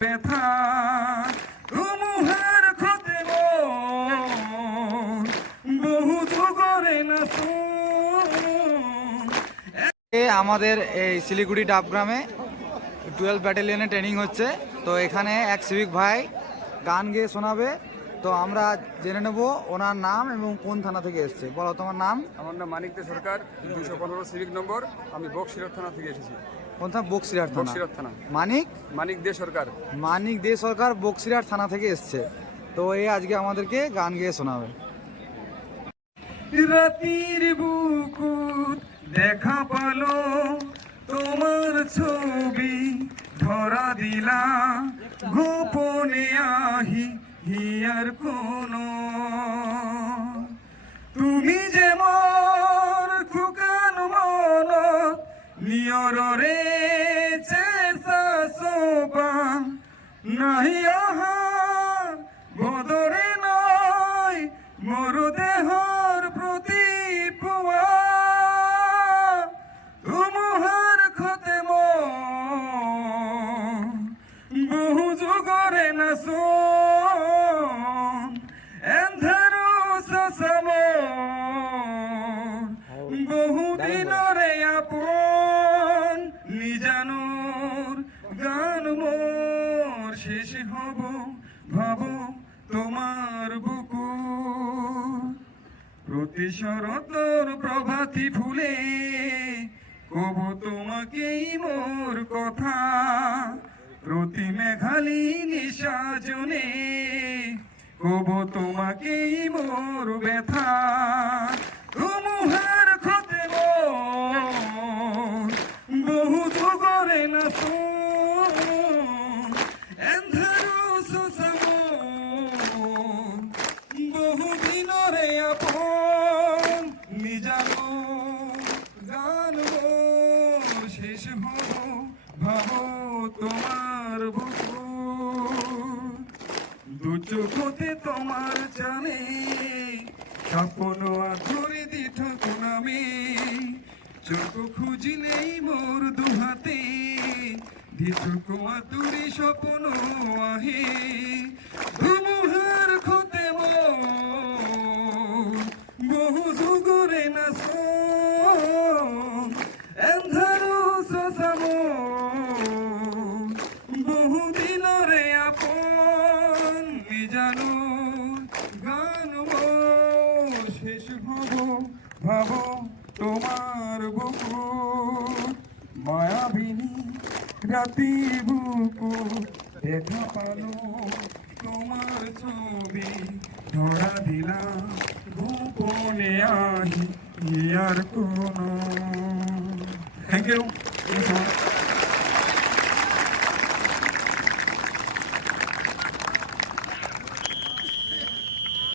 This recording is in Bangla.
ব্যথা মুহের ক্ষতে বহু করে না। আমাদের এই শিলিগুড়ি ডাবগ্রামে 12 ব্যাটালিয়নে ট্রেনিং হচ্ছে। তো এখানে এক সিভিক ভাই গান গেয়ে শোনাবে। তো আমরা জেনে নেব ওনার নাম এবং কোন থানা থেকে এসছে। বলো তোমার নাম। আমার নাম মানিক দে সরকার, 215 সিভিক নম্বর। আমি বক্সিরহাট থানা থেকে এসেছি। কোন থানা? বক্সিরহাট থানা। মানিক দে সরকার। মানিক দে সরকার বক্সিরহাট থানা থেকে এসছে। তো এই আজকে আমাদেরকে গান গেয়ে শোনাবে। রাতির বুকুত দেখা পালো তোমার ছবি, ধরা দিলা গোপনে আহি হিয়ার কোন। তুমি যে মোর খুকান মন নিয়রে চেসা সোপা নাহি আহা বদরে নয় মোর দেহর প্রতি পুয়া। তুমহার ক্ষতে বহু যুগরে না শোন এন্ধারো সসম বহু দিনরে আপন নিজানোর গান মোর শেষ হব ভাব তোমার বুকু। প্রতি শরতর প্রভাতী ফুলে কব তোমাকেই মোর কথা। প্রতি মেঘালী নিশাজনে কব তোমাকেই মোর ব্যথা। তুমহার ক্ষতে বহু যুগরে না এন্ধারো সুসম বহু দিনরে আপন নিজানো গান শেষ হব ভাব তোমার বুকু। দু চোখতে তোমার জানে স্বপ্ন আধরে দিঠ নামে। চোখ খুঁজিলেই মোর দুহাতে দিঠুক আতুরি স্বপ্ন আহে। ধুমুহার ক্ষতে বহু যুগরে না এন্ধারো সসাম বহু দিনরে আপন নিজানো গান শেষ হব ভাব তোমার বুকু। মায়াবিনী রাতি বুকু দেখা পালো তোমার ছবি, ধরা দিলা গোপনে আহি আর কোন। Thank you.